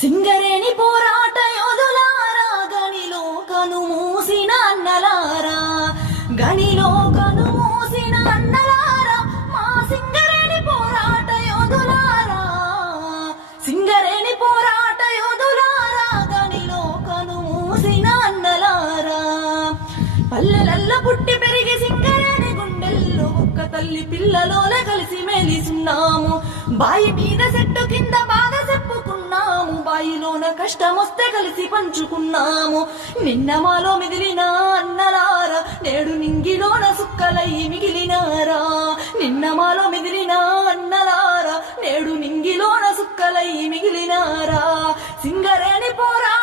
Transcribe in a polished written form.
సింగరేణి పోరాట యోధులారా, గనిలో కను మూసిన అన్నలారా, గనిలో కను మూసిన అన్నలారా, మా సింగరేణి పోరాట యోధులారా, సింగరేణి పోరాట యోధులారా, గనిలో కను మూసిన అన్నలారా. పల్లెలల్లో పుట్టి పెరిగి సింగరేణి గుండెల్లో ఒక్క తల్లి పిల్లలోల కలిసి మెలిసున్నాము. బాయి మీద చెట్టు కింద బాధ చెప్పుకున్నాము, బాయిలోన కష్టమొస్తే కలిసి పంచుకున్నాము. నిన్న మాలో మిగిలిన అన్నలారా, నేడు నింగిలోన సుక్కలై మిగిలినారా. నిన్న మాలో మిగిలిన అన్నలారా, నేడు నింగిలోన సుక్కలై మిగిలినారా. సింగరేణి పోరా